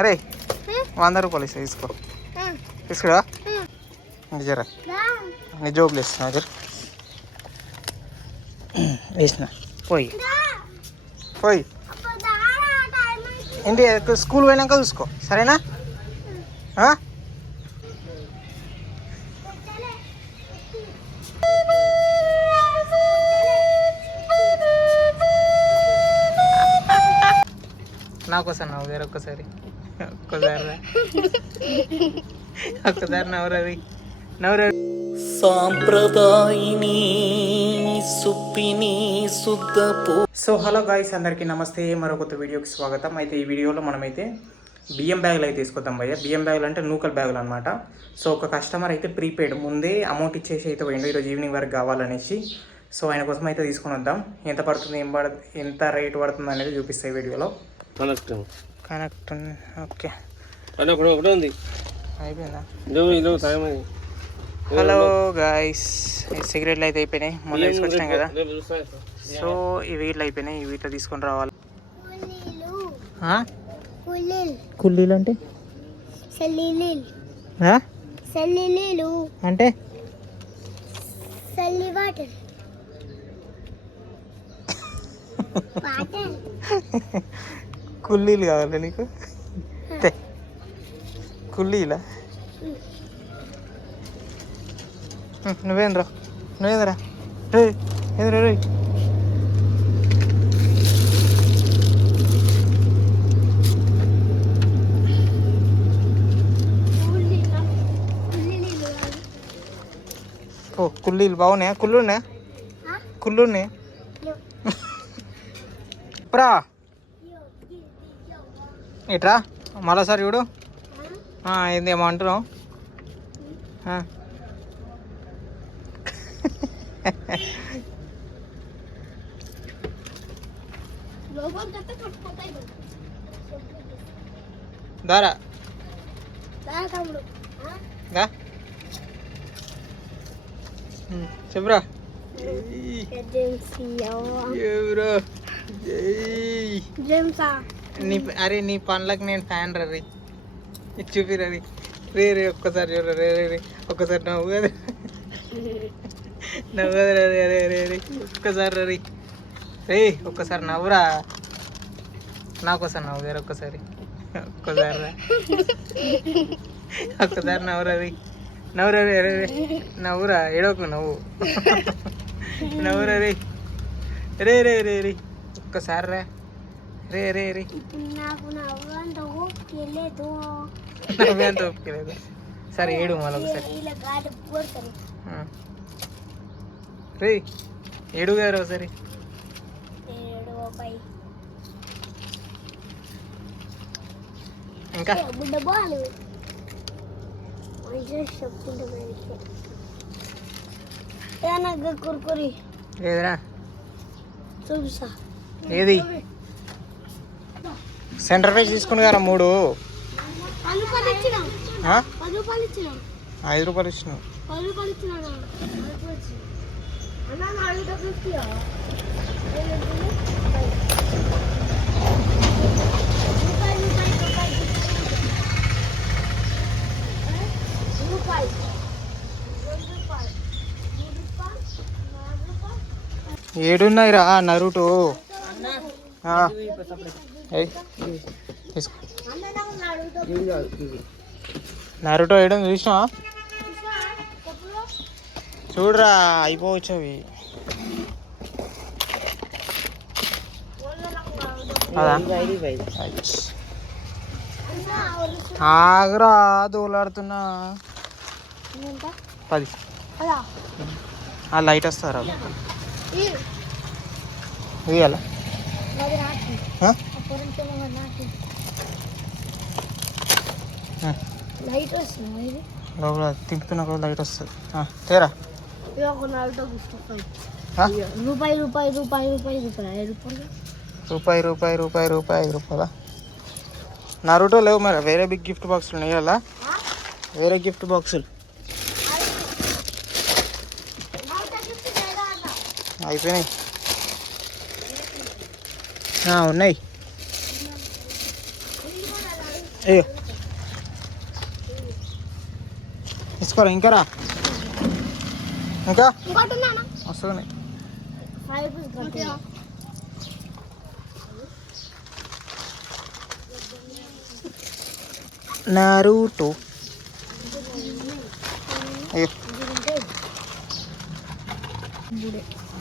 అరే 100 రూపాయలు ఇస్తా, తీసుకో. తీసుకురా నిజరా, నీ జోబులు వేస్తున్నా జర వేసిన. పోయి పోయి ఏంటి స్కూల్ పోయినాక చూసుకో, సరేనా? నాకోసం నవ్వు వేరే ఒక్కసారి ఒక్కసారి నవ్వరవి నవ్వరవి. సాంప్రదాయిని సుప్పిని శుద్ధపు. సో హలో గాయ్స్, అందరికీ నమస్తే, మరో కొత్త వీడియోకి స్వాగతం. అయితే ఈ వీడియోలో మనమైతే బియ్యం బ్యాగులు అయితే తీసుకొద్దాం భయ్య. బియ్యం బ్యాగులు అంటే నూకల బ్యాగులు అనమాట. సో ఒక కస్టమర్ అయితే ప్రీపెయిడ్ ముందే అమౌంట్ ఇచ్చేసి అయితే పోయిండు, ఈరోజు ఈవినింగ్ వరకు కావాలనేసి. సో ఆయన కోసం అయితే తీసుకొని వద్దాం. ఎంత పడుతుంది, ఎంత రేట్ పడుతుంది అనేది చూపిస్తాయి వీడియోలో. కనెక్ట్ ఓకే అయిపోయిందా? హలో గాయ్స్, సిగరెట్లు అయితే అయిపోయినాయి, మొన్న తీసుకొచ్చినాం కదా. సో ఇవి ఇట్లా అయిపోయినాయి, ఇవి ఇట్లా తీసుకొని రావాలి. కుల్లీలు అంటే అంటే కుల్లీలు కావాలి నీకు? కుల్లీలా? నువ్వేంద్రా రే ఏంద్రా రే. ఓ కుల్లీలు బాగున్నాయా? కుళ్ళున్నాయా ఇప్పుడా? ఇట్రా మరోసారి చూడు. ఏందేమో అంటున్నావు? దారా చెప్పురా. అరే నీ పనులకు నేను ఫ్యాన్ రవి, ఇది చూపిరవి. రే రే ఒక్కసారి చూడ, రే రే రే ఒక్కసారి నవ్వు కదా, నవ్వు కదా రే రే రే రే ఒక్కసారి రవి. రే ఒక్కసారి నవ్వురా, నాకోసారి నవ్వు వేరే ఒక్కసారి ఒక్కసారి నవ్వురా రీ, నవ్వురా రే రే నవ్వురా, ఏడవకు నవ్వు, నవ్వురా రే రే రే రే రే ఒక్కసారి రా రే రే రే. నవ్వేంత ఒప్పుకోలేదు. సరే ఏడు మళ్ళీ ఒకసారి రే ఏడు గారు ఒకసారి. ఇంకా ఏదిరా? ఏది సెంటర్ పేజ్ తీసుకుని కదా 3. 5 రూపాయలు ఇచ్చినావు. ఏడున్నాయిరా నరుటో? నరుటో వేయడం చూసినా? చూడరా అయిపోవచ్చు అవి. ఆగరా దోలాడుతున్నా. 10 లైట్ వస్తారా ఇవాళ? లోపల తింపుతున్నా కూడా లైట్ వస్తుంది. తేరా రూపాయల నరుటో లేవు మరి. వేరే బిగ్ గిఫ్ట్ బాక్సులు ఉన్నాయి అలా, వేరే గిఫ్ట్ బాక్సులు అయిపోయినాయి. ఉన్నాయి అయ్యో తీసుకోరా ఇంకా రా ఇంకా వస్తుంది నారూటో అయ్యో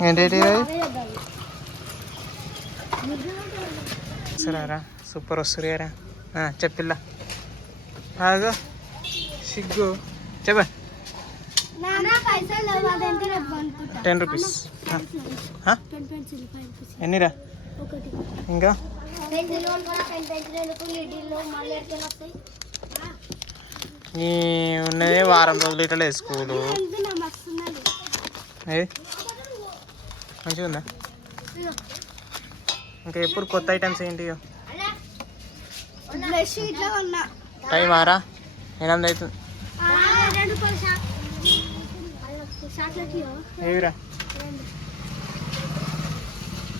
ఏంటి సరేరా సూపర్ వస్తురా చెప్పిల్లా ఆగా సిగ్గు చెప్ప 10 రూపీస్ ఎన్నిరా ఇంకా ఈ ఉన్నది వారం రోజులు ఇట్లా స్కూలు మంచిగా ఉందా ఇంకా ఎప్పుడు కొత్త ఐటమ్స్ ఏంటి టైం ఆరా 8 అవుతుంది ఏవిరా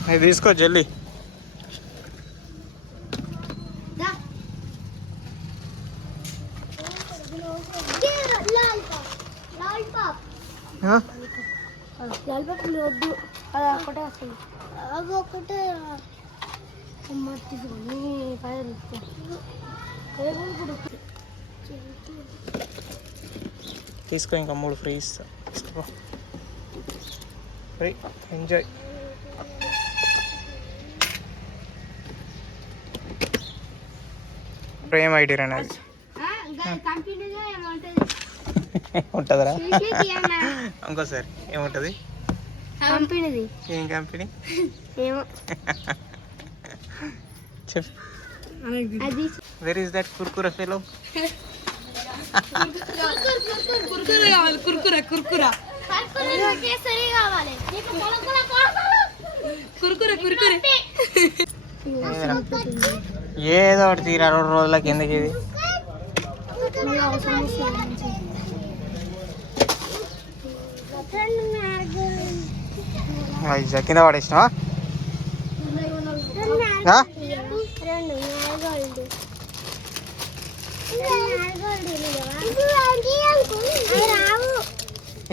అది తీసుకో జల్లి తీసుకో ఇంకా 3 ఫ్రీ ఇస్తా తీసుకో ఫ్రీ ఎంజాయ్ ప్రేమ్ ఐడి అనేది ఉంటుందిరా ఇంకోసారి ఏముంటుంది ఏం కంపెనీ చెప్ వెర్ ఈస్ దట్ కుర్కురా ఫెలో ఏదో ఒకటి తీరా 2 రోజులకి ఎందుకు ఇది కింద పడేసినావా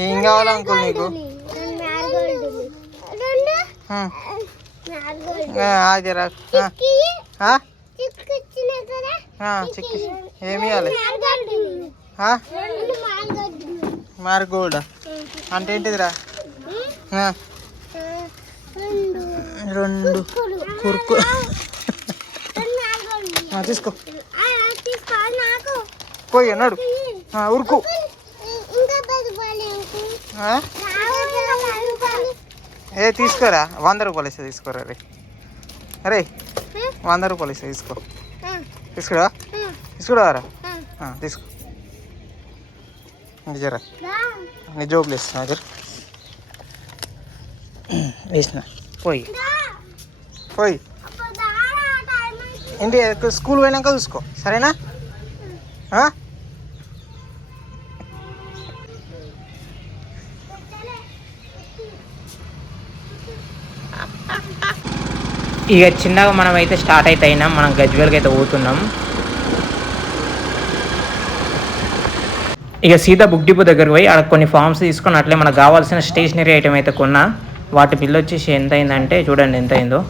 ఏం కావాలా అంకుల్ నీకు ఏమి ఇవ్వాలి మ్యారిగోల్డ్ అంటే ఏంటిదిరా 2 కుర్కు తీసుకో పోయి అన్నాడు ఉరుకు తీసుకోరా 100 రూపాయలు ఇస్తే తీసుకోరా రే అరే 100 రూపాయలు ఇస్తే తీసుకో తీసుకురారా తీసుకో జరా నీ జోబులు వేస్తున్నా జర వేసిన పోయి ఏంటి స్కూల్ పోయినాక చూసుకో సరేనా ఇక చిన్నగా మనం అయితే స్టార్ట్ అయినాం మనం గజ్వేల్కి అయితే పోతున్నాం ఇక సీదా బుక్ డిపో దగ్గరికి పోయి అక్కడ కొన్ని ఫామ్స్ తీసుకొని అట్లే మనకు కావాల్సిన స్టేషనరీ ఐటమ్ అయితే కొన్నా వాటి బిల్ వచ్చేసి ఎంత అయిందంటే చూడండి ఎంత అయిందో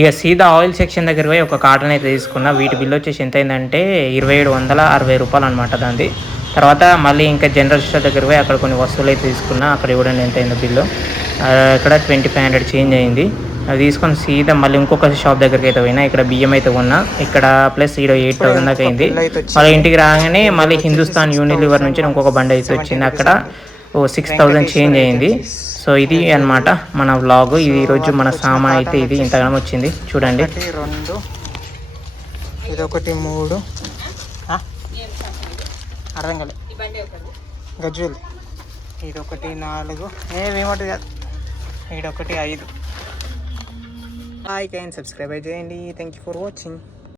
ఇక సీదా ఆయిల్ సెక్షన్ దగ్గర పోయి ఒక కాటన్ అయితే తీసుకున్నా వీటి బిల్ వచ్చేసి ఎంత అయిందంటే 2760 రూపాయలు అనమాట దాన్ని తర్వాత మళ్ళీ ఇంకా జనరల్ స్టోర్ దగ్గర పోయి అక్కడ కొన్ని వస్తువులు అయితే తీసుకున్నా అక్కడ చూడండి ఎంత అయిందో బిల్లు ఇక్కడ 2500 చేంజ్ అయింది అవి తీసుకొని సీదా మళ్ళీ ఇంకొక షాప్ దగ్గరికి అయితే పోయినా ఇక్కడ బియ్యం అయితే ఉన్నా ఇక్కడ ప్లస్ 8000 దాకా అయింది మళ్ళీ ఇంటికి రాగానే మళ్ళీ హిందుస్థాన్ యూనిలివర్ నుంచి ఇంకొక బండి అయితే వచ్చింది అక్కడ 6000 చేంజ్ అయింది సో ఇది అన్నమాట మన వ్లాగ్ ఈరోజు మన సామాన్ అయితే ఇది ఇంతగానం వచ్చింది చూడండి 2 ఇదొకటి 3 అర్థం కాలే గజ్వేల్ ఇదొకటి 4 ఏమేమంటుంది కాదు ఇదొకటి 5 లైక్ అండ్ సబ్స్క్రైబ్ చేయండి థ్యాంక్ యూ ఫర్ వాచింగ్